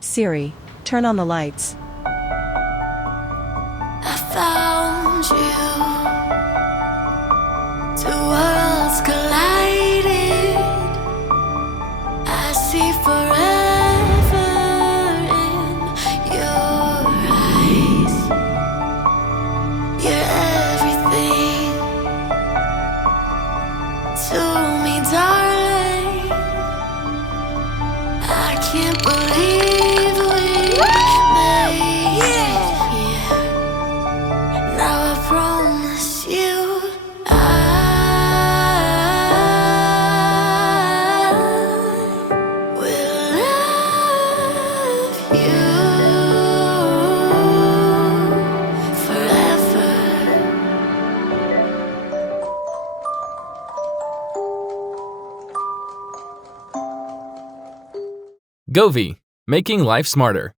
Siri, turn on the lights. I found you. Two worlds collided. I see forever in your eyes. You're everything to me, darling. I can't believe we made it here. Now I promise you I will love you forever. Govee, making life smarter.